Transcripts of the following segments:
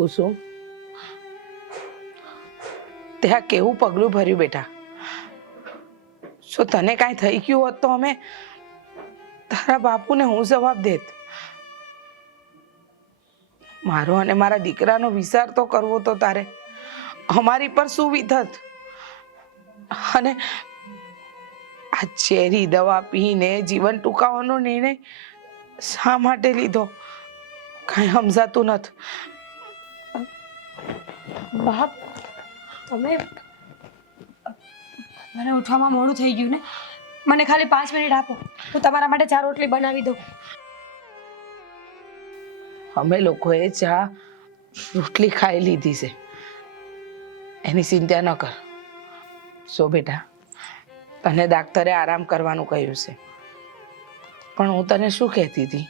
કુસુમ, તે આ કેવું પગલું ભર્યું બેટા. જો તને કાંઈ થઈ ગયું હોત તો અમે તારા બાપુને હું જવાબ દેત. મારો અને મારા દીકરાનો વિચાર તો કરવો તો તારે. અમારી પર શું વીતત? અને આ ઝેરી દવા પીને જીવન ટૂંકાવવાનો નિર્ણય શા માટે લીધો કાંઈ સમજાતું નથી. બાપ, તમે મને ઉઠવામાં મોડું થઈ ગયું ને. મને ખાલી 5 મિનિટ આપો, હું તમારા માટે 4 રોટલી બનાવી દઉં. અમે લોકોએ ચા રોટલી ખાઈ લીધી છે, એની ચિંતા ન કર. સો બેટા, તને ડાક્ટરે આરામ કરવાનું કહ્યું છે, પણ હું તને શું કહેતી હતી?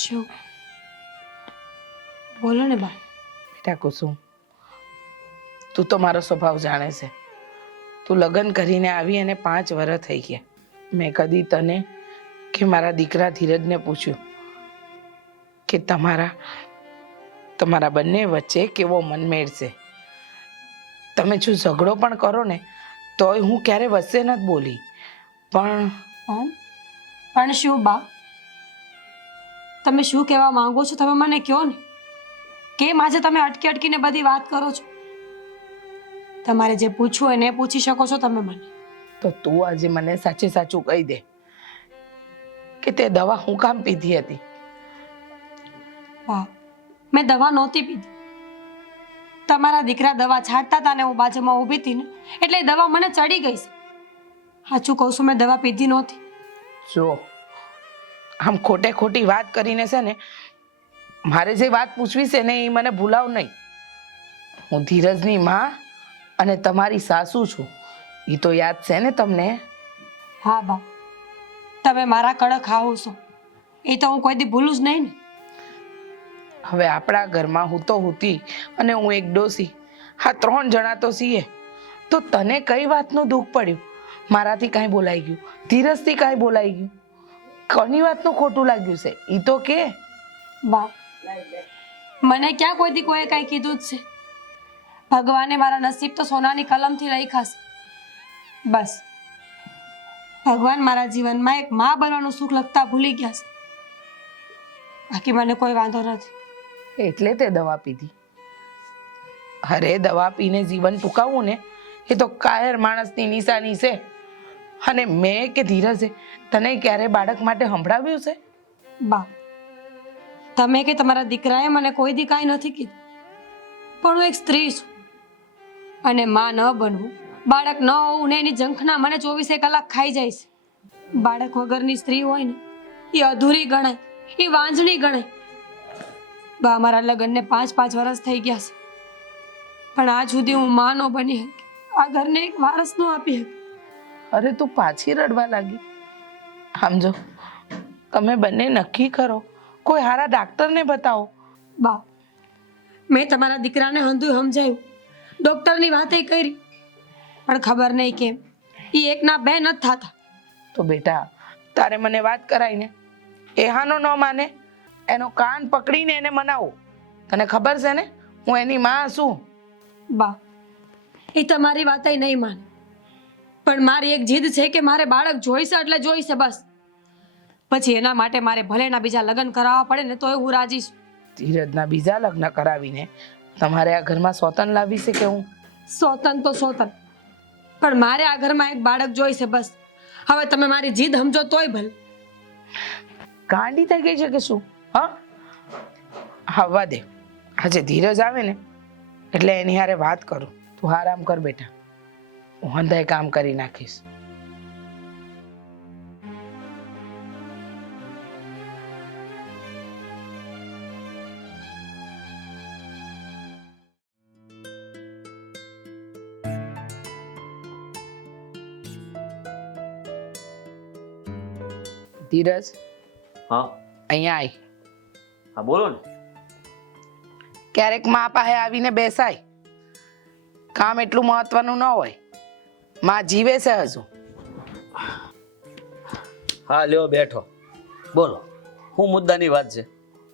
શું? બોલો ને બા. બેટા કુસુમ, તું તો મારો સ્વભાવ જાણે છે. તું લગ્ન કરીને આવી અને 5 વર્ષ થઈ ગયા. મેં કદી તને કે મારા દીકરા ધીરજને પૂછ્યું કે તમારા બંને વચ્ચે કેવો મનમેળ છે? તમે જો ઝઘડો પણ કરો ને તોય હું ક્યારે વચ્ચે નથી બોલી. પણ શું બા? તમે શું કહેવા માંગો છો? તમે મને કહો ને. કેમ આજે તમે અટકી અટકીને બધી વાત કરો છો? તમારે જે પૂછવું હોય ને પૂછી શકો છો તમે મને. તો તું આજે મને સાચે સાચું કહી દે કે તે દવા હું કામ પીધી હતી? બા, મેં દવા નહોતી પીધી. તમારા દીકરા દવા છાંટતા હતા ને હું બાજુમાં ઊભી હતી ને એટલે દવા મને ચડી ગઈ છે. સાચું કહું છું, મેં દવા પીધી નહોતી. જો આમ ખોટે ખોટી વાત કરીને છે ને મારે જે વાત પૂછવી છે ને એ મને ભૂલાવ નહીં. હું ધીરજની માં અને તમારી સાસુ છું, એ તો યાદ છે ને તમને? હા બા, તમે મારા કડક હાહુ છો, એ તો હું કોઈ દી ભૂલું જ નહીં ને. હવે આપણા ઘરમાં હું તો હતી અને હું એક ડોસી, હા 3 જણા તો છીએ. તો તને કઈ વાતનું દુઃખ પડ્યું? મારાથી કાંઈ બોલાઈ ગયું? ધીરજથી કાંઈ બોલાઈ ગયું? કોની વાતનું ખોટું લાગ્યું છે એ તો કે. બા, મને ક્યાં કોઈ દી કોઈએ કાંઈ કીધું જ છે? ભગવાને મારા નસીબ તો સોનાની કલમથી લખ્યા છે. બસ ભગવાન મારા જીવનમાં એક માં બનવાનું સુખ લખતા ભૂલી ગયા છે. બાકી મને કોઈ વાંધો નથી. એટલે તે દવા પીધી? અરે દવા પીને જીવન ટૂંકાવવું ને એ તો કાયર માણસની નિશાની છે. અને મેં કે ધીરજે તને ક્યારે બાળક માટે સંભળાવ્યું છે? બા, તમે કે તમારા દીકરાએ મને કોઈ દી કાંઈ નથી કીધું, પણ હું એક સ્ત્રી છું અને માં ન બનવું, બાળક ન હોવું ને એની ઝંખના મને 24 કલાક ખાઈ જાય છે. બાળક વગરની સ્ત્રી હોય ને એ અધૂરી ગણાય, એ વાંજણી ગણાય. બા, મારા લગ્નને 5 વર્ષ થઈ ગયા છે, પણ આજ સુધી હું માં ન બની શકી, આ ઘરને એક વારસ ન આપી શકી. અરે તું પાછી રડવા લાગી? આમ જો તમે બંને નક્કી કરો, કોઈ સારા ડાક્ટરને બતાવો. બા, મેં તમારા દીકરાને હંધું સમજાયું, ડોક્ટરની વાતે કરી, પણ ખબર નહીં કેમ એ એકના બે નથી થતા. તો બેટા તારે મને વાત કરાઈને એ હાનો ન માને, એનો કાન પકડીને એને મનાવો. તને ખબર છે ને હું એની માં છું. બા, એ તમારી વાતે નહીં માને, પણ મારી એક જીદ છે કે મારે બાળક જોઈશે એટલે જોઈશે બસ. પછી એના માટે મારે ભલેના બીજા લગ્ન કરાવવા પડે ને તોય હું રાજી છું. ધીરજના બીજા લગ્ન કરાવીને તમારે આ ઘરમાં સોતન લાવી છે કે હું? સોતન તો સોતન, પણ મારે આ ઘરમાં એક બાળક જોઈશે બસ. હવે તમે મારી જીદ સમજો તોય ભલે. ગાંડી થઈ ગઈ છે કે શું? હવા દે, આજે ધીરજ આવે ને એટલે એની હારે વાત કરું. તું આરામ કર બેટા, હું હંધાય કામ કરી નાખીશ. ધીરજ, હા અહીંયા આય. હા બોલો ને. ક્યારેક મા પાસે આવીને બેસાય. કામ એટલું મહત્વનું ન હોય, માં જીવે છે હજુ. હા લ્યો બેઠો, બોલો શું મુદ્દાની વાત છે?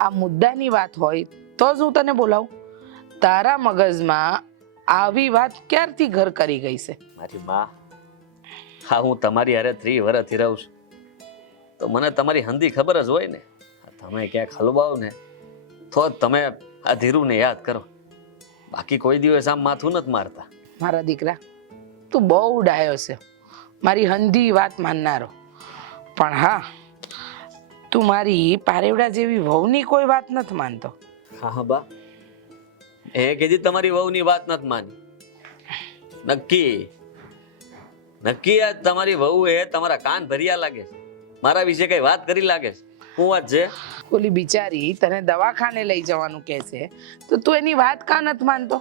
આ મુદ્દાની વાત હોય તો જ હું તને બોલાવું. તારા મગજમાં આવી વાત ક્યારથી ઘર કરી ગઈ છે? મારી માં, હા હું તમારી હારે 3 વર્ષથી રહું છું તો મને તમારી હંધી ખબર જ હોય ને. તમે ક્યાંક હલવાઓ ને તો જ તમે આ ધીરુને યાદ કરો, બાકી કોઈ દિવસ આમ માથું નથી મારતા. મારા દીકરા, તું બહુ ડાયો છે, મારી હંધી વાત માનનારો. પણ હા, તું મારી પારેવડા જેવી વહુની કોઈ વાત નથી માનતો. હા હા બા, એ કીધી તમારી વહુની વાત નથી માની. નક્કી નક્કી આ તમારી વહુ એ તમારા કાન ભર્યા લાગે છે, મારા વિશે કઈ વાત કરી લાગે છે. શું વાત છે? ઓલી બિચારી તને દવાખાને લઈ જવાનું કહે છે તો તું એની વાત કા નથી માનતો?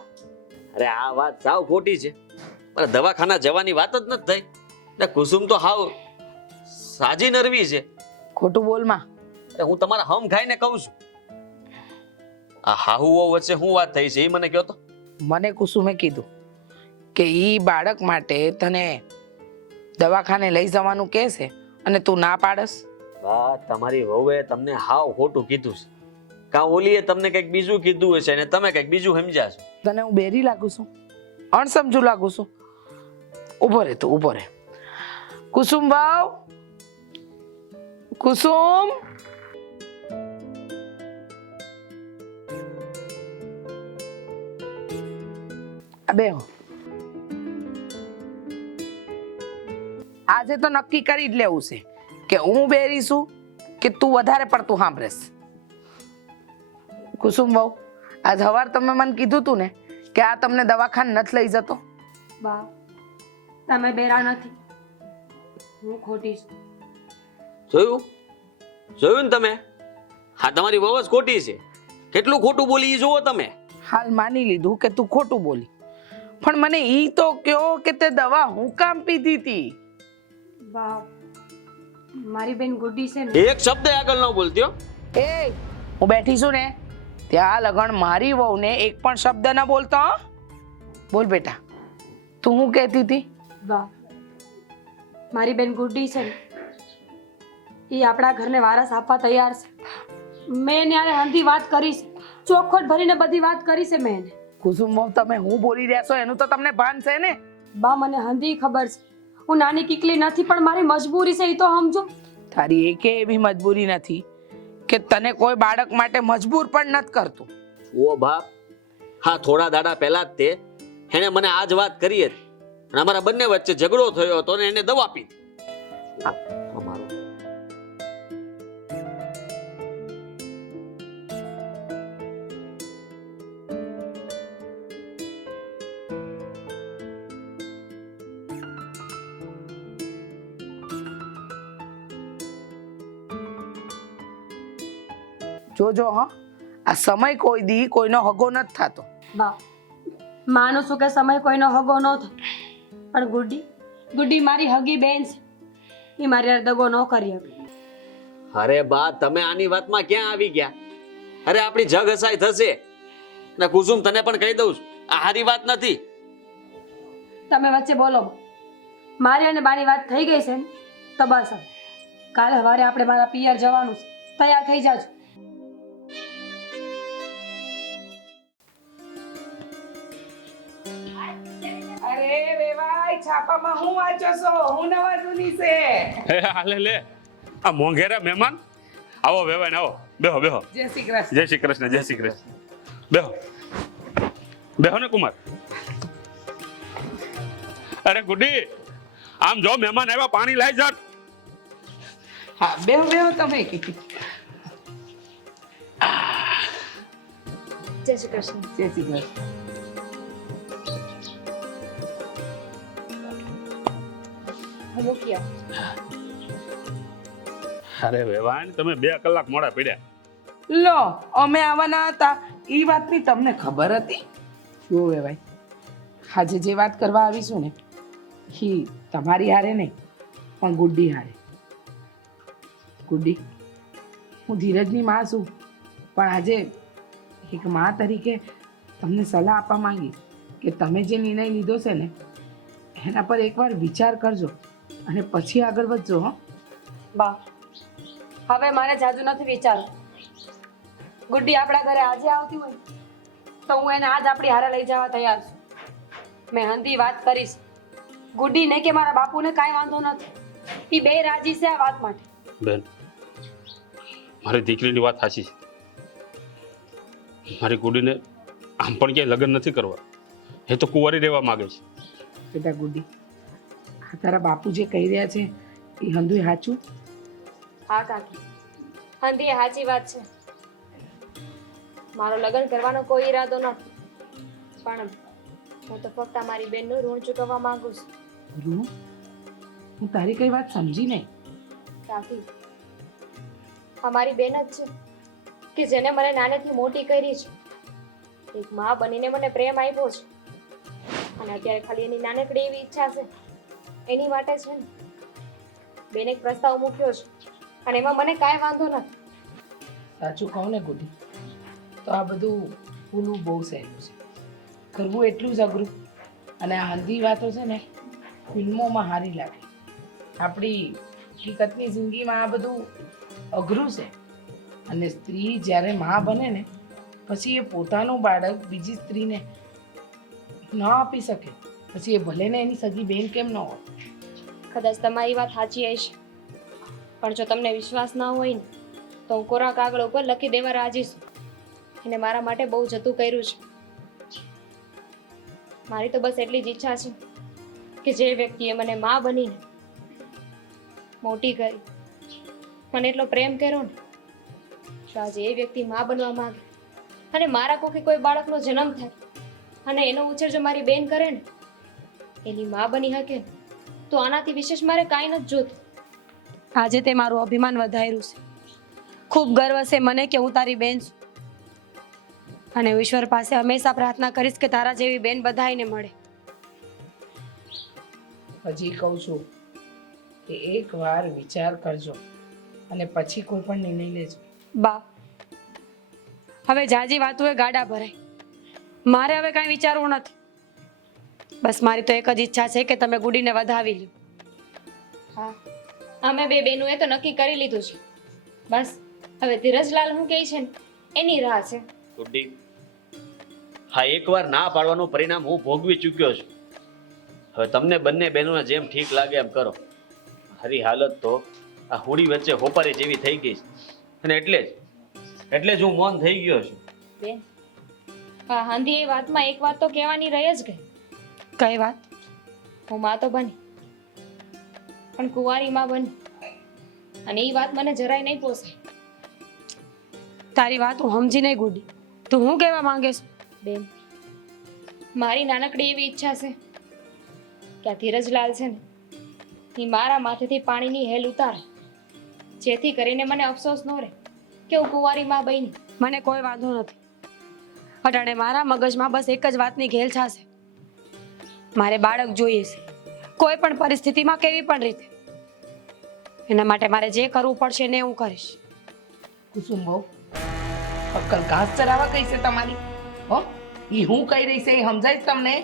અરે આ વાત સાવ ખોટી છે. પણ દવાખાના જવાની વાત જ નથી થઈ ને. કુસુમ તો હાવ સાજી નરવી છે. ખોટું બોલમાં. અરે હું તમારા હમ ખાઈને કહું છું. આ હાહુઓ વચ્ચે શું વાત થઈ છે એ મને કહો તો. મને કુસુમે કીધું કે ઈ બાળક માટે તને દવાખાને લઈ જવાનું કહે છે અને તું ના પાડસ. વાહ, તમારી વહુએ તમને હાવ ખોટું કીધું છે. કાં ઓલીએ તમને કંઈક બીજું કીધું હશે ને તમે કંઈક બીજું સમજ્યા છો. તને હું બેરી લાગુ છું? અણસમજુ લાગુ છું? ઉભો રે તું, ઉભો રે. કુસુમ વાવ, કુસુમ. અબે આજે તો નક્કી કરી જ લેવું છે કે હું બેરીશું કે તું વધારે પડતું સાંભળેશ. કુસુમ બહુ, આજ સવાર તમે મને કીધું તું ને કે આ તમને દવાખાને નથી લઈ જતો. બા, તમે બેરા નથી, હું ખોટી છું. જોયું જોયું ને તમે? હા, તમારી વહુ જ ખોટી છે. કેટલું ખોટું બોલી એ જુઓ તમે. હાલ માની લીધું કે તું ખોટું બોલી, પણ મને ઈ તો કયો કે તે દવા હું કામ પીધી હતી? બા, મારી બેન ગુડી છે ને. એક શબ્દ આગળ ન બોલતી હો. એ હું બેઠી છું ને ત્યાં લગણ મારી વહુને એક પણ શબ્દ ના બોલતો હો? બોલ બેટા, તું હું કહેતી હતી? બા, મારી બેન ગુડી છે ને, એ આપણા ઘરને વારસ આપવા તૈયાર છે. મેં એને આને હંધી વાત કરી છે, ચોખવટ ભરીને બધી વાત કરી છે મેં એને. કુસુમ બહુ, તમે હું બોલી રહ્યા છો એનું તો તમને ભાન છે ને? બા, મને હંધી ખબર છે, હું નાની કીકલી નથી, પણ મારી મજબૂરી છે એ તો સમજો. તારી એકે એવી મજબૂરી નથી કે તને કોઈ બાળક માટે મજબૂર પણ નથી કરતું. ઓ બાપ, હા થોડા દાડા પહેલા જ તે એને મને આ જ વાત કરી હતી અને અમારા બંને વચ્ચે ઝઘડો થયો હતો ને એને દવા પીધી. અમારો જોજો હા, આ સમય કોઈ દી કોઈનો હગો નથી થતો. બા, માનું છું કે સમય કોઈનો હગો ન થાય, પણ ગુડી મારી હગી બેન છે, એ મારી હારે દગો ન કરી શકે. અરે બા, તમે આની વાતમાં ક્યાં આવી ગયા? અરે આપણી જગ હસાઈ થશે ને. કુસુમ તને પણ કહી દઉં છું, આ હારી વાત નથી. તમે વચ્ચે બોલો બા. મારી અને બાની વાત થઈ ગઈ છે ને તો બસ હવે. કાલે સવારે આપણે મારા પિયર જવાનું છે, તૈયાર થઈ જાજો. અરે વેવાઈ, છાપામાં હું વાંચો છો? હું નવા જૂની છે. હે હાલે લે, આ મોંઘેરા મહેમાન. આવો વેવાય ને આવો, બેહો બેહો. જય શ્રી કૃષ્ણ. જય શ્રી કૃષ્ણ, જય શ્રી કૃષ્ણ. બેહો બેહો ને કુમાર. અરે ગુડી, આમ જો મહેમાન આવ્યા, પાણી લાઈ જા. હા, બેહો બેહો તમે. જય શ્રી કૃષ્ણ. જય શ્રી કૃષ્ણ. અરે વેવાય, તમે 2 કલાક મોડા પડ્યા. લો, અમે આવવાના હતા એ વાતની તમને ખબર હતી? જો વેવાઈ, આજે જે વાત કરવા આવીશું ને એ તમારી હારે નહીં પણ ગુડ્ડી હારે. ગુડ્ડી, હું ધીરજની માં છું, પણ આજે એક માં તરીકે તમને સલાહ આપવા માંગીશ કે તમે જે નિર્ણય લીધો છે ને એના પર એકવાર વિચાર કરજો અને પછી આગળ વધજો. હો બા, હવે મારે જાજુ નથી વિચારવું. ગુડ્ડી આપણા ઘરે આજે આવતી હોય તો હું એને આજ આપણી હારે લઈ જવા તૈયાર છું. મેં હંધી વાત કરીશ. ગુડ્ડીને કે મારા બાપુને કાંઈ વાંધો નથી. એ બે રાજી છે આ વાત માટે. બેન, મારી દીકરીની વાત સાચી છે. મારી ગુડીને આમ પણ ક્યાંય લગ્ન નથી કરવા, એ તો કુંવારી રહેવા માંગે છે. બેટા ગુડી, આ તારા બાપુ જે કહી રહ્યા છે એ હંધુય સાચું? હા કાકી, હંધી એ સાચી વાત છે. મારો લગ્ન કરવાનો કોઈ ઈરાદો નથી, પણ હું તો ફક્ત મારી બેનનું ઋણ ચૂકવવા માંગુ છું. ઋણ? હું તારી કઈ વાત સમજી નહીં. કાકી, અમારી બેન જ છે કે જેને મને નાનેથી મોટી કરી છે. એક માં બનીને મને પ્રેમ આપ્યો છે અને અત્યારે ખાલી એની નાનકડી એવી ઈચ્છા છે એની માટે છે ને બેન એક પ્રસ્તાવ મૂક્યો છે અને એમાં મને કાંઈ વાંધો નથી. સાચું કહું ને ગુડી, તો આ બધું ભૂલવું બહુ સહેલું છે, કરવું એટલું જ અઘરું. અને આ હંધી વાતો છે ને ફિલ્મોમાં સારી લાગે, આપણી હકીકતની જિંદગીમાં આ બધું અઘરું છે. અને સ્ત્રી જ્યારે માં બને ને પછી એ પોતાનું બાળક બીજી સ્ત્રીને ન આપી શકે, પછી એ ભલે ને એની સગી બેન કેમ ન હોય. કદાચ તમારી વાત સાચી હશે, પણ જો તમને વિશ્વાસ ના હોય ને તો હું કોરા કાગળ ઉપર લખી દેવા રાજી છું. એને મારા માટે બહુ જતું કર્યું છે. મારી તો બસ એટલી જ ઈચ્છા છે કે જે વ્યક્તિએ મને માં બનીને મોટી કરી, મને એટલો પ્રેમ કર્યો ને, જો આજે એ વ્યક્તિ માં બનવા માંગે અને મારા કોકે કોઈ બાળકનો જન્મ થાય અને એનો ઉછેર જો મારી બેન કરે ને, એની માં બની શકે ને, તો આનાથી વિશેષ મારે કાંઈ નથી જોતું. આજે તે મારું અભિમાન વધાર્યું છે. ખૂબ ગર્વ છે મને કે હું તારી બેન છું અને ઈશ્વર પાસે હંમેશા પ્રાર્થના કરીશ કે તારા જેવી બેન બધાયને મળે. હજી કહું છું કે એકવાર વિચાર કરજો અને પછી કોઈ પણ નિર્ણય લેજો. બા, હવે જાજી વાતો એ ગાડા ભરાય. મારે હવે કાંઈ વિચારવું નથી. બસ મારી તો એક જ ઈચ્છા છે કે તમે ગુડીને વધાવી લો. હા, અમે બે બેનું એ તો નક્કી કરી લીધું છે. બસ હવે ધીરજલાલ હું કહે છે ને એની રાહ છે. ગુડ્ડી, હા, એકવાર ના પાડવાનું પરિણામ હું ભોગવી ચૂક્યો છું. હવે તમને બંને બહેનોને જેમ ઠીક લાગે એમ કરો. મારી હાલત તો આ હોડી વચ્ચે હોપારી જેવી થઈ ગઈ છે અને એટલે જ હું મૌન થઈ ગયો છું. બેન, હા, હાંધી એ વાતમાં એક વાત તો કહેવાની રહી જ ગઈ. કઈ વાત? હું માં તો બની, પણ કુંવારી માં બની, અને એ વાત મને જરાય નહીં પોસાય. તારી વાત હું સમજી નહીં ગુડી. તું હું કહેવા માંગે છે? બેન, મારી નાનકડી એવી ઈચ્છા છે કે આ ધીરજલાલ છે ને એ મારા માથેથી પાણીની હેલ ઉતારે, જેથી કરીને મને અફસોસ ન રહે કે હું કુંવારી માં બની. મને કોઈ વાંધો નથી. અટાણે મારા મગજમાં બસ એક જ વાતની ઘેલછા છે. મારે બાળક જોઈએ છે, કોઈ પણ પરિસ્થિતિમાં, કેવી પણ રીતે. એના માટે મારે જે કરવું પડશે ને હું કરીશ. કુસુમ બહુ અક્કલ ઘાસ ચરાવવા કઈ છે તમારી? હો, ઈ હું કહી રહી છે એ સમજાય છે તમને?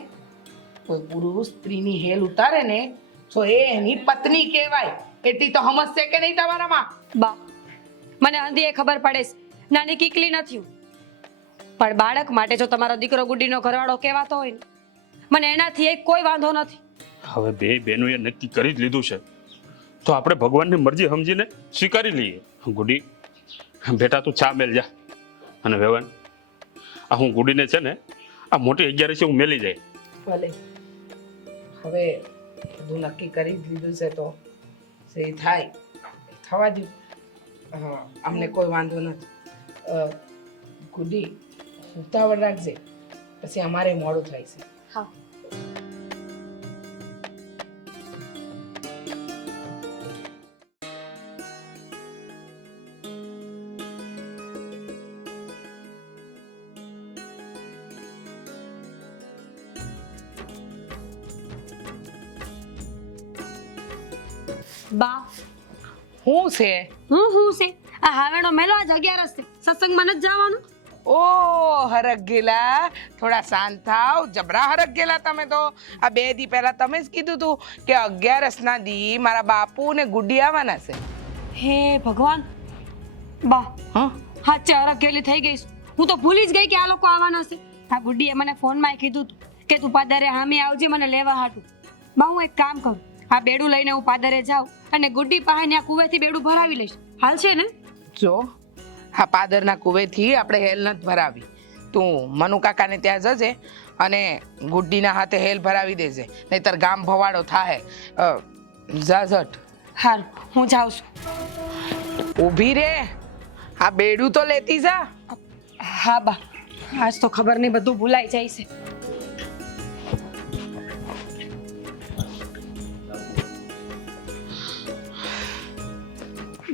કોઈ પુરુષ સ્ત્રીની હેલ ઉતારે ને તો એ એની પત્ની કહેવાય. એટલી તો સમજશે કે નહીં તમારામાં? બા, મને અંધી એ ખબર પડે છે, નાની કીકલી નથી હું. પણ બાળક માટે જો તમારો દીકરો ગુડીનો ઘરવાળો કહેવાતો હોય ને, મને એનાથી એક કોઈ વાંધો નથી. હવે બે બહેનોએ નક્કી કરી જ લીધું છે તો આપણે ભગવાનની મરજી સમજીને સ્વીકારી લઈએ. ગુડી, બેટા તું ચા મેલ જા. અને વેવાન, આ હું ગુડીને છે ને આ મોટી 11 છે હું મેલી જાય. ભલે, હવે બધું નક્કી કરી જ લીધું છે તો જે થાય થવા દઉં. હા, અમને કોઈ વાંધો નથી. ગુડી, ઉતાવળ રાખજે, પછી અમારે મોડું થાય છે. હા. બા, શું છે? હું છે આ હાવેણો મેલો આજ 11 છે, સત્સંગમાં નથી જવાનું. ઓ હરખ ગેલા, થોડા શાંત થાવ. જબરા હરખ ગેલા તમે તો. આ 2 દી પહેલા તમે જ કીધું તું કે 11 ના દી મારા બાપુ ને ગુડી આવવાના છે. હે ભગવાન! બા, હા, હાચે અરગેલી થઈ ગઈ છું. હું તો ભૂલી જ ગઈ કે આ લોકો આવવાના છે. આ ગુડ્ડીએ મને ફોનમાં કીધું તું કે તું પાદરે હામી આવજે મને લેવા હાટું. બા હું એક કામ કરું, આ બેડું લઈને હું પાદરે જાઉં અને ગુડ્ડી પાસે ત્યાં કુવેથી બેડું ભરાવી લઈશ. હાલશે ને? જો આ પાદરના કુવેથી આપણે હેલ નથી ભરાવી. તું મનુ કાકાને ત્યાં જજે અને ગુડ્ડીના હાથે હેલ ભરાવી દેજે, નહીતર ગામ ભવાડો થાય. જા ઝટ. હાલ હું જાઉં છું. ઊભી રે, આ બેડું તો લેતી જા. હા બા, આજ તો ખબર નહીં બધું ભૂલાઈ જાય છે.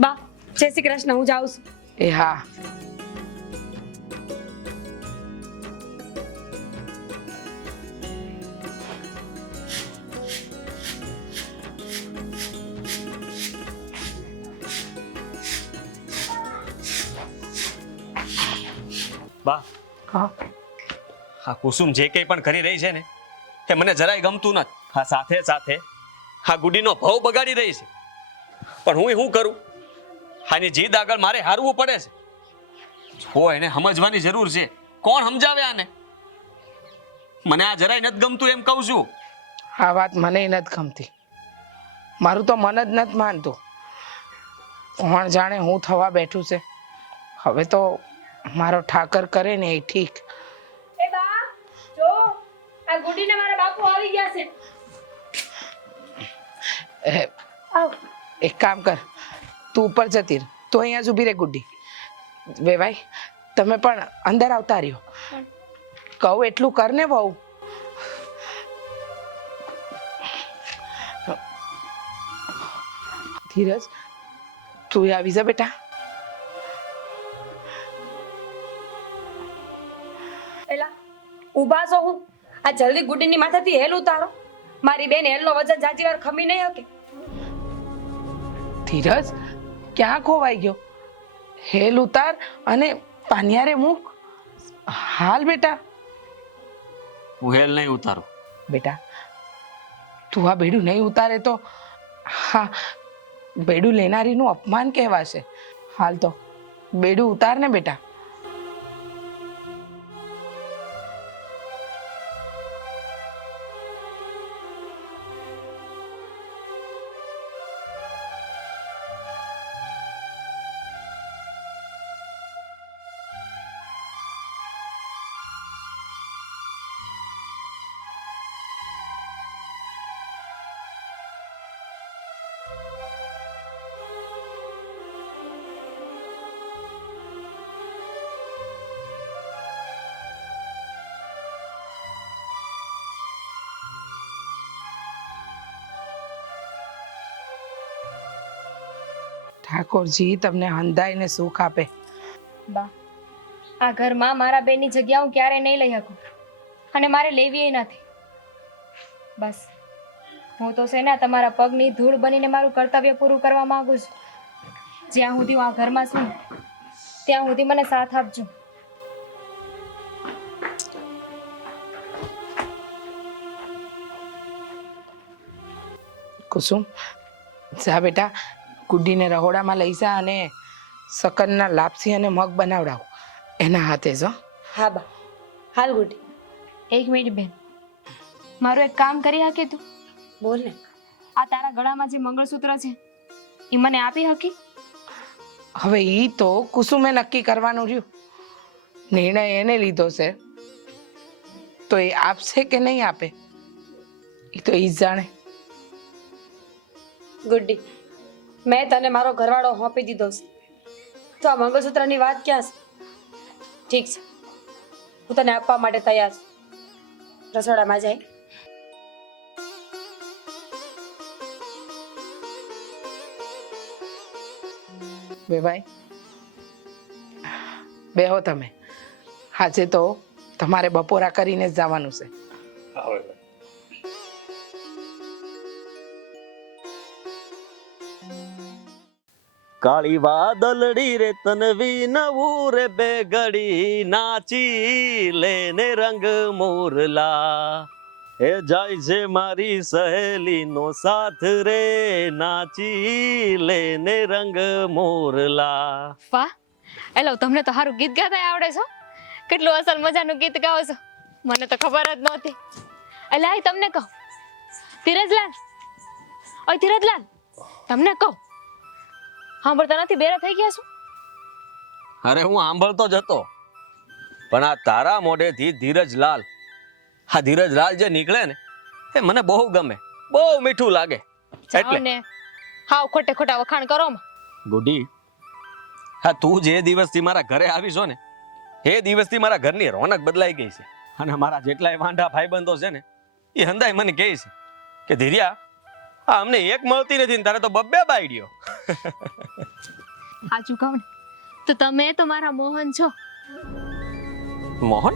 બા જય શ્રી કૃષ્ણ, હું જાઉં છું. એ હા. બા, હા આ કુસુમ જે કંઈ પણ કરી રહી છે ને એ મને જરાય ગમતું નથી. આ સાથે સાથે આ ગુડીનો ભાવ બગાડી રહી છે. પણ હું શું કરું? આની જીદ આગળ મારે હારવું પડે છે. જો એને સમજવાની જરૂર છે. કોણ સમજાવે આને? મને આ જરાય નથી ગમતું એમ કહું છું. આ વાત મને નથી ગમતી. મારું તો મન જ નથી માનતું. કોણ જાણે હું થવા બેઠું છે. હવે તો મારો ઠાકર કરે ને એ ઠીક. એ બા જો આ ગુડીને મારા બાપુ આવી ગયા છે. આવ, એક કામ કર, તું ઉપર જતી રહે, તું અહીંયા જ ઊભી રહે ગુડ્ડી. વેવાઈ તમે પણ અંદર આવતા રહ્યો. કહું એટલું કર ને બહુ. ધીરજ તું આવી જા બેટા. એલા ઊભા છો હું. આ જલ્દી ગુડીની માથેથી હેલ ઉતારો. મારી બેન હેલનો વજન જાજી વાર ખમી નહીં શકે. ધીરજ ક્યાં ખોવાઈ ગયો? હેલ ઉતાર અને પાનિયારે મૂક. હાલ બેટા. હું હેલ નહીં ઉતારું. બેટા તું આ બેડું નહીં ઉતારે તો હા બેડું લેનારીનું અપમાન કહેવાશે. હાલ તો બેડું ઉતાર ને બેટા. ઠાકોરજી તમને હંધાઈને સુખ આપે. બા આ ઘરમાં મારા બેનની જગ્યા હું ક્યારેય નહીં લઈ શકું અને મારે લેવી નથી. બસ હું તો છે ને તમારા પગની ધૂળ બનીને મારું કર્તવ્ય પૂરું કરવા માંગુ છું. જ્યાં સુધી હું આ ઘરમાં છું ત્યાં સુધી મને સાથ આપજો. કુસુમ જા બેટા, ગુડ્ડીને રહોડામાં લઈ જા અને સકનના લાપસી અને મગ બનાવડાવ એના હાથે જ. હા બા હાલ ગુડી. એક મિનિટ બેન, મારું એક કામ કરી શકે તું? બોલ ને. આ તારા ગળામાં જે મંગળસૂત્ર છે એ મને આપી હકી? હવે ઈ તો કુસુમે નક્કી કરવાનું રહ્યું. નિર્ણય એને લીધો છે તો એ આપશે કે નહીં આપે એ તો ઈ જ જાણે. ગુડ્ડી મેં તને મારો ઘરવાળો સોંપી દીધો છે તો આ મંગળસૂત્રની વાત ક્યાં છે? ઠીક છે, હું તને આપવા માટે તૈયાર છું. રસોડામાં જાય. બેભાઈ બેહો તમે. આજે તો તમારે બપોરા કરીને જ જવાનું છે. કાળી વાદળડી રે તનવી નવું રે બે ઘડી નાચી લેને રંગ મોરલા. એ જાય છે મારી સહેલી નો સાથ રે નાચી લેને રંગ મોરલા. વાહ, એલો તમને તો સારું ગીત ગાતા આવડે છો, કેટલું અસલ મજાનું ગીત ગાઓ છો, મને તો ખબર જ નહોતી. એટલે આ તમને કહું, ધીરજલાલ, ઓય ધીરજલાલ, તમને કહું, સાંભળતા નથી? બેરા થઈ ગયા છો? અરે હું સાંભળતો જ હતો, પણ આ તારા મોઢેથી ધીરજલાલ, આ ધીરજલાલ જે નીકળે ને એ મને બહુ ગમે, બહુ મીઠું લાગે. જાઓ ને, હાવ ખોટે ખોટા વખાણ કરો માં. ગુડી, હા તું જે દિવસથી મારા ઘરે આવી છો ને એ દિવસથી મારા ઘરની રોનક બદલાઈ ગઈ છે. અને મારા જેટલાય વાંઢા ભાઈબંધો છે ને એ હંધાય મને કહે છે કે ધીર્યા, આ અમને એક મળતી નથી ને તારે તો બબ્બે બાયડીઓ. સાચું કહું ને તો તમે તો મારા મોહન છો. મોહન?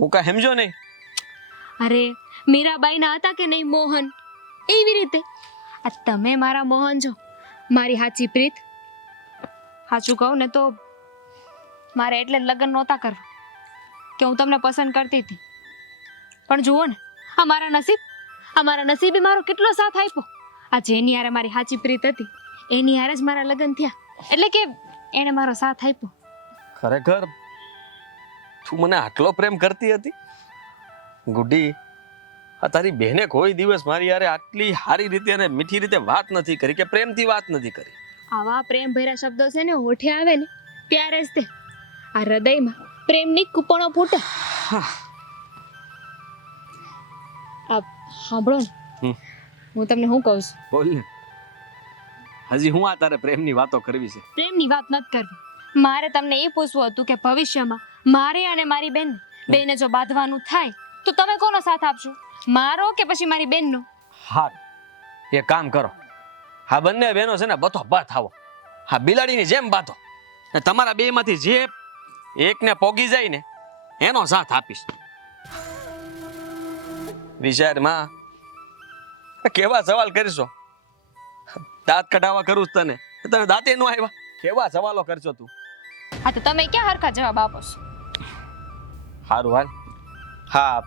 હું કાંઈ સમજો નહીં. અરે મીરાબાઈના હતા કે નહીં મોહન, એવી રીતે આ તમે મારા મોહન છો, મારી સાચી પ્રીત. સાચું કહું ને તો મારે એટલે જ લગ્ન નહોતા કરવા કે હું તમને પસંદ કરતી હતી, પણ જુઓ ને અમારા નસીબે મારો કેટલો સાથ આપ્યો. આ જેની હારે મારી સાચી પ્રીત હતી એની હારે જ મારા લગ્ન થયા, એટલે કે એને મારો સાથ આપ્યો. ખરેખર તું મને આટલો પ્રેમ કરતી હતી? ગુડી, આ તારી બહેને કોઈ દિવસ મારી યારે આટલી સારી રીતે અને મીઠી રીતે વાત નથી કરી કે પ્રેમથી વાત નથી કરી. આવા પ્રેમ ભર્યા શબ્દો છે ને હોઠે આવે ને ત્યારે જ તે આ હૃદયમાં પ્રેમની કૂપણો ફૂટે. આ સાંભળો ને, હું તમને શું કહું છું? બોલ ને. હજી હું આ તારે પ્રેમની વાતો કરવી છે? પ્રેમની વાત નથી કરવી, મારે તમને એ પૂછવું હતું કે ભવિષ્યમાં મારે અને મારી બેને જો બાંધવાનું થાય તો તમે કોનો સાથ આપશો, મારો કે પછી મારી બેનનો? હા, એ કામ કરો, હા બંને બહેનો છે ને બતો બા થાવો, હા બિલાડીની જેમ બાંધો, ને તમારા બે માંથી જે એકને પોગી જાય ને એનો સાથ આપીશ. વિચારમાં કેવા સવાલ કરીશો? દાંત કઢાવા કરું તને, તને દાંતે નો આવ્યા? કેવા સવાલો કરશો તું? હા તો તમે ક્યાં હરખા જવાબ આપો છો? સારું હાલ, હા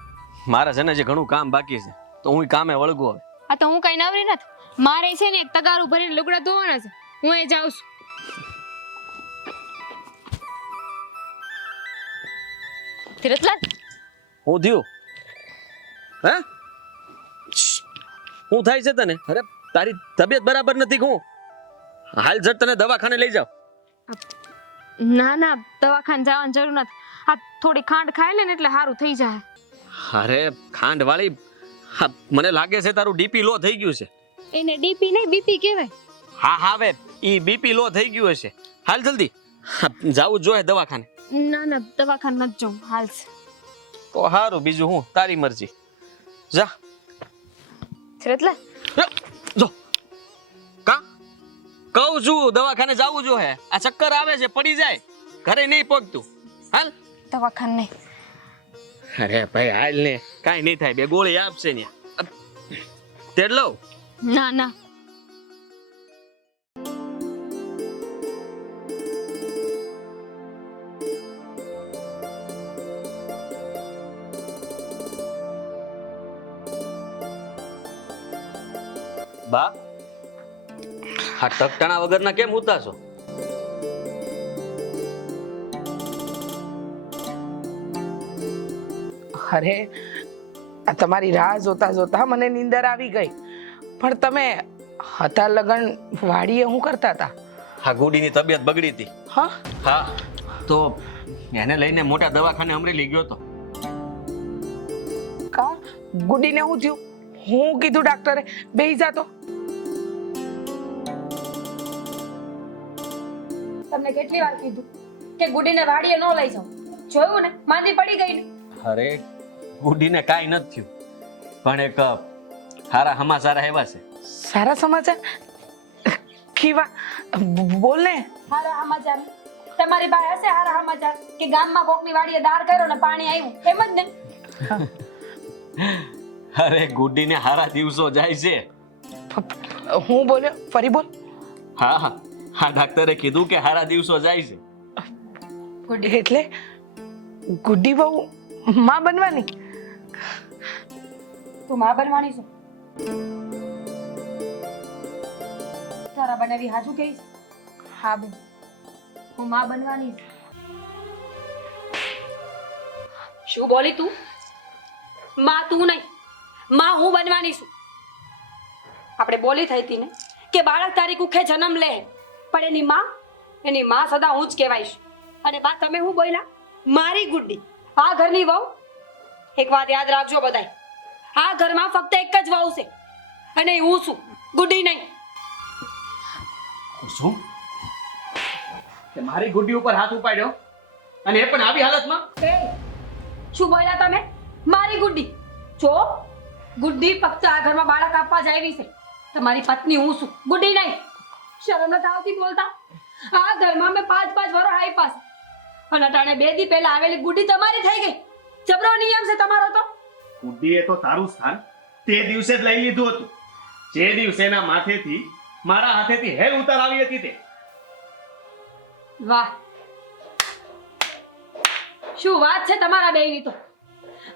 મારા છે ને જે ઘણું કામ બાકી છે તો હું કામે વળગું હવે. આ તો હું કઈ નવરી નથી, મારે છે ને એક તગારું ભરીને લુગડા ધોવાના છે, હું એ જાઉં છું. ધીરજલાલ, હું થયું? હે હું થાય છે તને? અરે તારી તબિયત બરાબર નથી. હું હાલ જટ તને દવાખાને લઈ જાવ. ના ના, દવાખાને જવાની જરૂર નથી, આ થોડી ખાંડ ખાઈ લે ને એટલે સારું થઈ જાય. અરે ખાંડ વાળી, હા મને લાગે છે તારું ડીપી લો થઈ ગયું છે. એને ડીપી નહીં બીપી કહેવાય. હા હા હવે ઈ બીપી લો થઈ ગયું હશે. હાલ જલ્દી, જાવું જોઈએ દવાખાને. ના ના, દવાખાને નથી જવું, હાલશે. તો સારું, બીજું હું તારી મરજી. જા. ધીરજલાલ, જો કા કહું છું દવાખાને જાવું જોઈએ. આ ચક્કર આવે છે, પડી જાય, ઘરે નહીં પગતું. હાલ. દવાખાને નહીં. અરે ભાઈ હાલ ને, કાઈ નહીં થાય, બે ગોળી આપશે ને તેડ લઉં. ના ના, બા, આ ટકટાણા વગરના કેમ ઉતાસો? અરે આ તમારી રાહ જોતા જોતા મને નીંદર આવી ગઈ, પણ તમે હતા લગન વાડીએ શું કરતા હતા? આ ગુડીની તબિયત બગડી હતી. હા હા, તો એને લઈને મોટા દવાખાને અમરેલી ગયો તો. કા ગુડીને શું થયું? હું કીધું ડાક્ટરે બેહી જાતો. તમને કેટલી વાર કીધું કે ગુડીને વાડીએ ન લઈ જાઓ? જોયું ને, માંદી પડી ગઈ ને. અરે ગુડીને કાંઈ નથી થયું, પણ એક સારા સમાચાર આવ્યા છે. સારા સમાચાર? કેવા? બોલ ને. હારા સમાચાર? તમારી પાસે હશે હારા સમાચાર કે ગામમાં કોકની વાડીએ દાળ કર્યો ને પાણી આવ્યું, એમ જ ને? અરે ગુડીને સારા દિવસો જાય છે. હું બોલ્યો? ફરી બોલ. હા હા, હા ડાક્ટરે કીધું કે સારા દિવસો જાય છે. એટલે ગુડી બહુ માં બનવાની? તું માં બનવાની છો? તારા બનાવી હાજુ કહીશ? હા બેન, હું માં બનવાની છું. શું બોલી તું? માં તું નહીં, માં હું બનવાની છું. આપણે બોલી થઈ હતી ને કે બાળક તારી કુખે જન્મ લે પણ એની માં સદા હું જ કહેવાઈશ. અને બા તમે હું બોલ્યા? મારી ગુડ્ડી, આ ઘરની વહુ. એક વાત યાદ રાખજો બધાય, આ ઘરમાં ફક્ત એક જ વહુ છે અને એ હું છું, ગુડ્ડી નહીં. શું તે મારી ગુડ્ડી ઉપર હાથ ઉપાડ્યો અને એ પણ આવી હાલતમાં? એ, શું બોલ્યા તમે? મારી ગુડ્ડી. જો ગુડ્ડી ફક્ત આ ઘરમાં બાળક આપવા જ આવી છે. તમારી પત્ની હું છું, ગુડ્ડી નહીં. શરમ નથી આવતી બોલતા? આ ઘરમાં મેં 5 વર્ષ આપ્યા છે અને અટાણે 2 દી પહેલા આવેલી ગુડ્ડી તમારી થઈ ગઈ. જબરો નિયમ છે તમારો તો. ગુડ્ડીએ તો તારું સ્થાન તે દિવસે જ લઈ લીધું હતું જે દિવસે એના માથેથી મારા હાથેથી હેલ ઉતારાવી હતી તે. વાહ, શું વાત છે તમારા બેયની તો.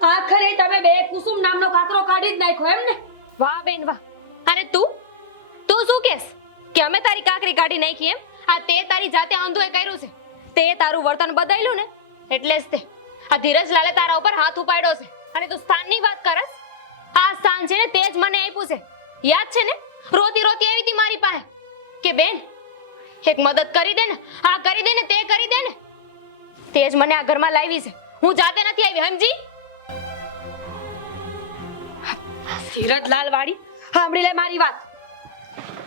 આખરે તમે બે કુસુમ નામનો કાકરો કાઢી જ નાખ્યો એમ ને? વાહ બેન વાહ. અને તું શું કેસ કે અમે તારી કાકરી કાઢી નાખી એમ? આ તે તારી જાતે અંધોએ કર્યું છે. તે તારું વર્તન બદલ્યું ને એટલે જ તે આ ધીરજલાલે તારા ઉપર હાથ ઉપાડ્યો છે. અને તું સ્થાનની વાત કરસ? આ સ્થાન છે ને તે જ મને આપ્યું છે. યાદ છે ને રોતી રોતી આવી હતી મારી પાસે કે બેન એક મદદ કરી દે ને, આ કરી દે ને, તે કરી દે ને. તે જ મને આ ઘરમાં લાવી છે, હું જાતે નથી આવી, સમજી? ધીરજલાલ વાળી, સાંભળી લે મારી વાત.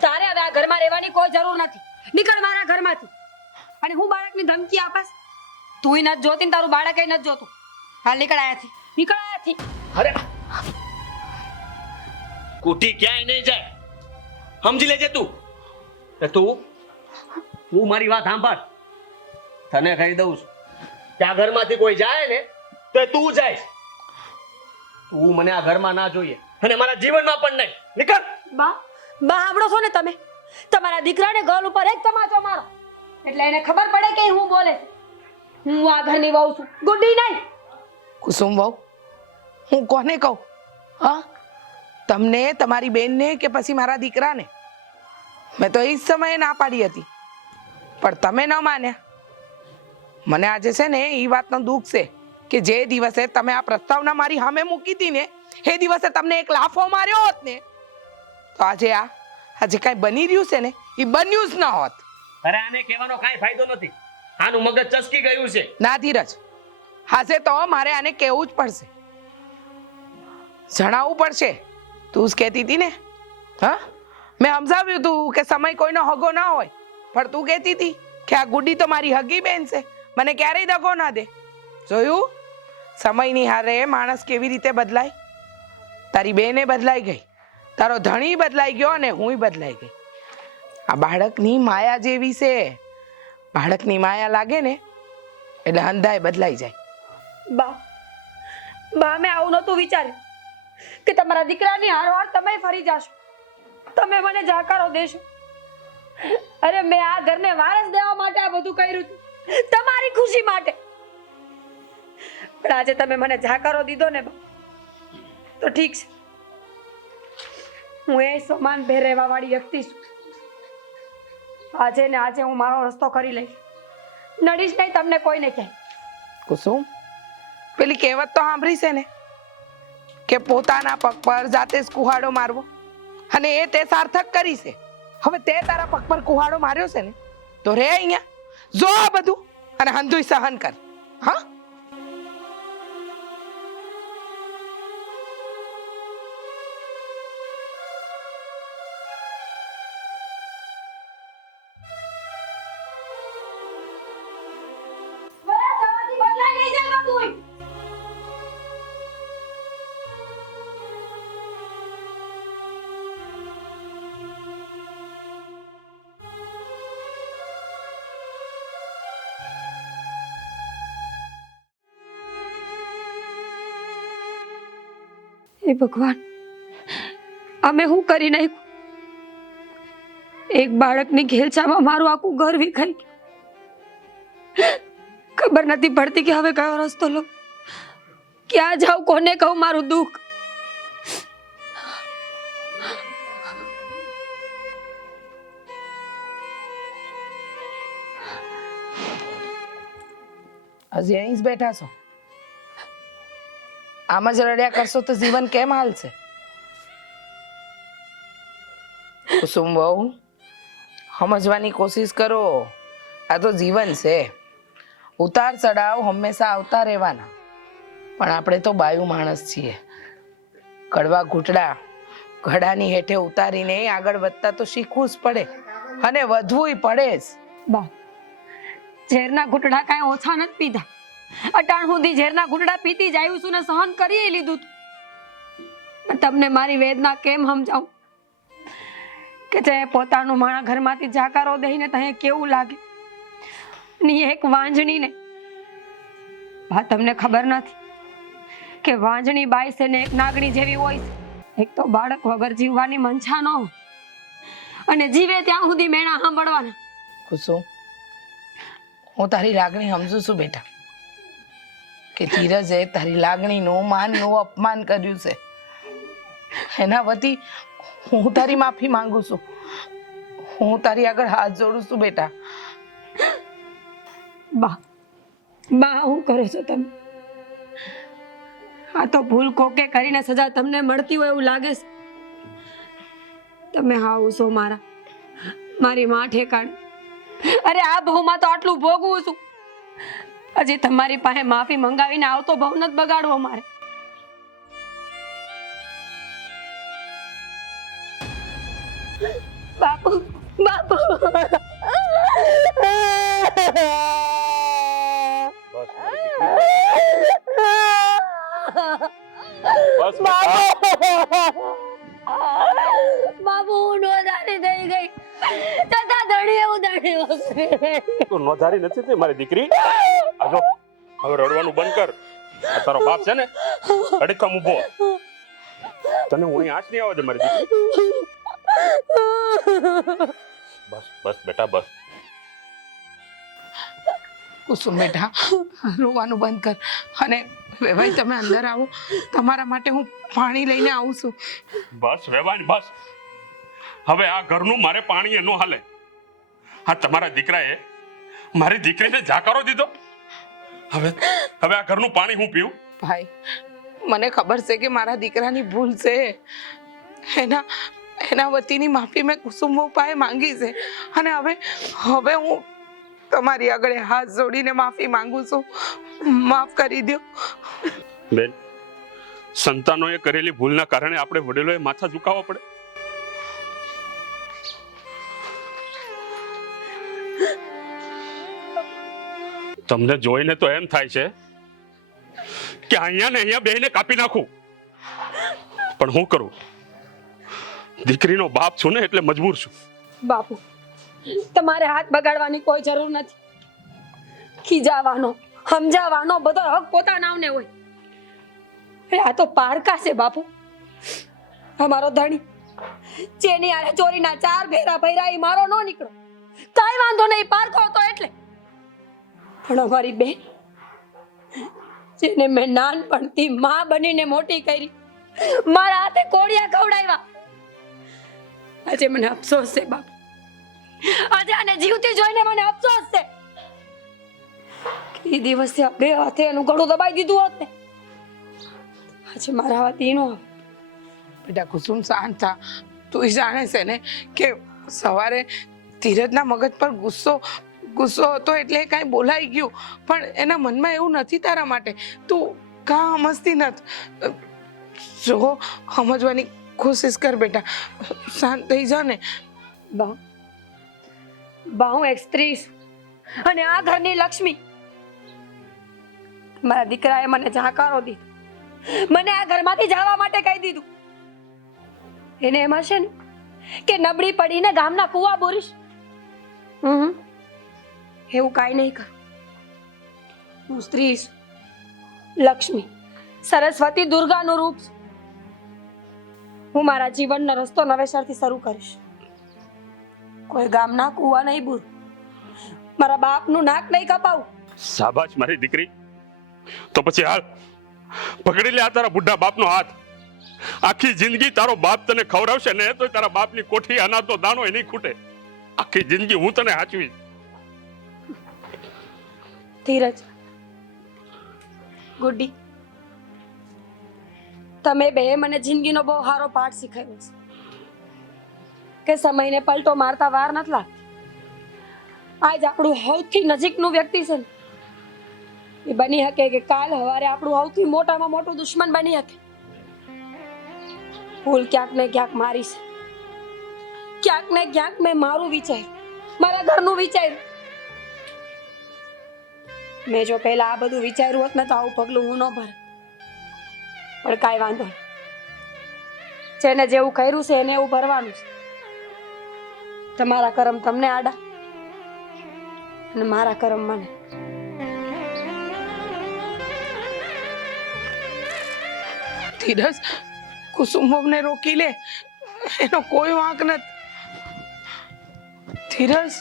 તારે હવે આ ઘરમાં રહેવાની કોઈ જરૂર નથી. નીકળ મારા ઘરમાંથી. અને હું બાળકની ધમકી આપસ? તુંય નથી જોતી ને તારું બાળક નથી જોતું. હાલ નીકળ આયાથી, નીકળ આયાથી. અરે કુટી ક્યાંય નહીં જાય, સમજી લેજે તું. તું મારી વાત સાંભળ. તને કહી દઉં છું કે આ ઘરમાંથી કોઈ જાય ને તો તું જાય. તું મને આ ઘરમાં ના જોઈએ અને મારા જીવનમાં પણ નહીં. નીકળ. બા સાંભળો છો ને તમે? તમારા દીકરાને ગળ ઉપર એક તમાચો મારો એટલે એને ખબર પડે કે હું બોલે છે. હું આ ઘરની વહુ છું, ગુડ્ડી નહીં. કુસુમ વહુ, હું કોને કહું? હા, તમને, તમારી બેનને કે પછી મારા દીકરાને? મેં તો એ જ સમયે ના પાડી હતી પણ તમે ન માન્યા. મને આજે છે ને એ વાતનો દુઃખ છે કે જે દિવસે તમે આ પ્રસ્તાવના મારી સામે મૂકી હતી ને એ દિવસે તમને એક લાફો માર્યો હોત ને તો આજે કાંઈ બની રહ્યું છે ને એ બન્યું જ ન હોત. અરે આને કહેવાનો કાંઈ ફાયદો નથી. આનું મગજ ચસકી ગયું છે. ના ધીરજ, હાશે તો મારે આને કહેવું જ પડશે, જણાવવું પડશે. તું જ કહેતી હતી ને, હા, મેં સમજાવ્યું તું કે સમય કોઈનો હગો ના હોય પણ તું કહેતી હતી કે આ ગુડી તો મારી હગી બેન છે, મને ક્યારેય દગો ના દે. જોયું સમયની હારે માણસ કેવી રીતે બદલાય? તારી બેને બદલાઈ ગઈ, તારો ધણી બદલાઈ ગયો અને હુંય બદલાઈ ગઈ. આ બાળકની માયા જેવી છે. બાળકની માયા લાગે ને એટલે અંધાય બદલાઈ જાય. બા મેં આવું નહોતું વિચાર્યું કે તમારા દીકરાની હારવાર તમે ફરી જાશો, તમે મને જાકારો દેશો. અરે મેં આ ઘરને વારસ દેવા માટે આ બધું કર્યું હતું, તમારી ખુશી માટે. પણ આજે તમે મને જાકારો દીધો ને બા, તો ઠીક છે. હું એ સમાન ભેર રહેવા વાળી વ્યક્તિ છું. આજે ને આજે હું મારો રસ્તો કરી લઈશ, નડીશ નહીં તમને કોઈને ક્યાંય. કુસુમ, પેલી કહેવત તો સાંભળી છે ને કે પોતાના પગ પર જાતે જ કુહાડો મારવો, અને એ તે સાર્થક કરી છે. હવે તે તારા પગ પર કુહાડો માર્યો છે ને તો રે અહીંયા, જો આ બધું અને હંધુય સહન કર. હા, હે ભગવાન, અમે હું કરી નાખ્યું? એક બાળકની ઘેલછામાં મારું આખું ઘર વિખાઈ ગયું. ખબર નથી પડતી કે હવે કયો રસ્તો લો, ક્યાં જાઉં, કોને કહું મારું દુઃખ. હજી અહીં જ બેઠા છો? આમ જ રડ્યા કરશો તો જીવન કેમ હાલશે? કુસુમ બહુ સમજવાની કોશિશ કરો. આ તો જીવન છે, ઉતાર ચડાવ હંમેશા આવતા રહેવાના. પણ આપણે તો બાયું માણસ છીએ. કડવા ઘૂંટડા ઘડાની હેઠે ઉતારીને આગળ વધતા તો શીખવું જ પડે અને વધવુંય પડે જ. બા, ઝેરના ઘૂંટડા કાંઈ ઓછા નથી પીધા. અટાણ સુધી ઝેરના ઘૂંટડા પીતી જ આવ્યું છું ને સહન કરી લીધું તું. પણ તમને મારી વેદના કેમ સમજાવું કે જે પોતાનું માણા ઘરમાંથી જાકારો દઈને તને કેવું લાગે? ની એક વાંજણીને બા, તમને ખબર નથી કે વાંજણી બાઈ છે ને એક નાગણી જેવી હોય છે. એક તો બાળક વગર જીવવાની મંછા ન હોય અને જીવે ત્યાં સુધી મેણા સાંભળવાના. કુસુમ, હું તારી લાગણી સમજુ છું બેટા, કે ધીરજે તારી લાગણીનું માનનું અપમાન કર્યું છે. એના વતી હું તારી માફી માંગુ છું. હું તારી આગળ હાથ જોડું છું બેટા. બા, બા હું કરો છો તમે? આ તો ભૂલ કોકે કરીને સજા તમને મળતી હોય એવું લાગે છે. તમે હાવ છો મારી માં ઠેકાણે. અરે આ બહુમાં તો આટલું ભોગવું છું, હજી તમારી પાસે માફી મંગાવીને આવતો બહુ નથી બગાડવો મારે. બાપુ, બાપુ, બસ બેટા. બાપુ હું નોંધારી થઈ ગઈ તથા ધણીએ ઉધારી. તું નોંધારી નથી થઈ મારી દીકરી. આજો હવે રડવાનું બંધ કર. આ તારો બાપ છે ને અડકમ ઊભો. તને હું આંચ નહીં આવે છે મારી દીકરી. બસ બસ બેટા બસ. કુસુમ બેટા, રોવાનું બંધ કર અને ભાઈ તમે અંદર આવો. તમારા માટે હું પાણી લઈને આવું છું. બસ વેવાન બસ. હવે આ ઘરનું મારે પાણી ન હાલે. હા, તમારા દીકરાએ મારી દીકરીને જાકારો દીધો. હવે હવે આ ઘરનું પાણી હું પીવું? ભાઈ, મને ખબર છે કે મારા દીકરાની ભૂલ છે. એના વતીની માફી મેં કુસુમ પાસે માંગી છે અને હવે હું તમારી આગળ હાથ જોડીને માફી માંગુ છું. માફ કરી દો બેન. સંતાનોએ કરેલી ભૂલના કારણે આપણે વડીલોએ માથા ઝુકાવવા પડે? તમને જોઈને તો એમ થાય છે કે અહીંયા ને અહીંયા બેને કાપી નાખું, પણ હું કરું? દીકરીનો બાપ છું ને એટલે મજબૂર છું. બાપુ, તમારે હાથ બગાડવાની કોઈ જરૂર નથી. ખીજાવાનો સમજાવવાનો બધો હક પોતાનાને હોય. આ તો પારકા છે બાપુ. અમારો ધણી જેની આરે ચોરીના 4 ફેરા ભર્યા એ મારો નો નીકળો. કાઈ વાંધો નહીં, પારકો હતો એટલે. પણ અમારી બેન જેને મેં નાનપણથી માં બનીને મોટી કરી, મારા હાથે કોળિયા ખવડાવ્યા, આજે મને અફસોસ છે બાપુ. આજે આને જીવતી જોઈને મને અફસોસ છે. એ દિવસે બે હાથે એનું ગળું દબાઈ દીધું હોત ને, આજે મારા હાથે નો આવે. બેટા કુસુમ, શાંત થા. તું જાણે છે ને કે સવારે ધીરજના મગજ પર ગુસ્સો હતો એટલે કાંઈ બોલાઈ ગયું, પણ એના મનમાં એવું નથી તારા માટે. તું કાં સમજતી નથી? જો સમજવાની કોશિશ કર બેટા. શાંત થઈ જા ને. બા હું એક સ્ત્રી છું અને આ ઘરની લક્ષ્મી. મારા દીકરાએ મને જાકારો દીધો, મને આ ઘરમાંથી જવા માટે કહી દીધું. એને એમ હશે ને કે નબળી પડીને ગામના કુવા બોરીશ. એવું કાંઈ નહીં કરું. હું સ્ત્રી છું, લક્ષ્મી, સરસ્વતી, દુર્ગાનું રૂપ છું. હું મારા જીવનનો રસ્તો નવેસરથી શરૂ કરીશ. કોઈ ગામના કુવા નહીં બોરું, મારા બાપનું નાક નહીં કપાવું. શાબાશ મારી દીકરી. તો પછી હાલ પકડી લે આ તારા બુઢા બાપનો હાથ. આખી જિંદગી તારો બાપ તને ખવડાવશે ને તો તારા બાપની કોઠી અનાજનો દાણો એ નહીં ખૂટે. આખી જિંદગી હું તને હાચવી. ધીરજ, ગુડ્ડી, તમે બે મને જિંદગીનો બહુ સારો પાઠ શીખવ્યો છે કે સમયને પલટો મારતા વાર નથી લાગતી. આજ આપણું સૌથી નજીકનું વ્યક્તિ છે ને, એ બની શકે કે કાલ સવારે આપણું સૌથી મોટામાં મોટું દુશ્મન બની શકે. ભૂલ ક્યાંક ને ક્યાંક મારી છે, ક્યાંક ને ક્યાંક મેં મારું વિચાર્યું, મારા ઘરનું વિચાર્યું. મેં જો પહેલા આ બધું વિચાર્યું હોત ને તો આવું પગલું હું ન ભર. પણ કાંઈ વાંધો નહીં, જેને જેવું કર્યું છે એને એવું ભરવાનું છે. તમારા કરમ તમને આડા અને મારા કરમ મને. ધીરજ, કુસુમને રોકી લે, એનો કોઈ વાંક નથી. ધીરજ,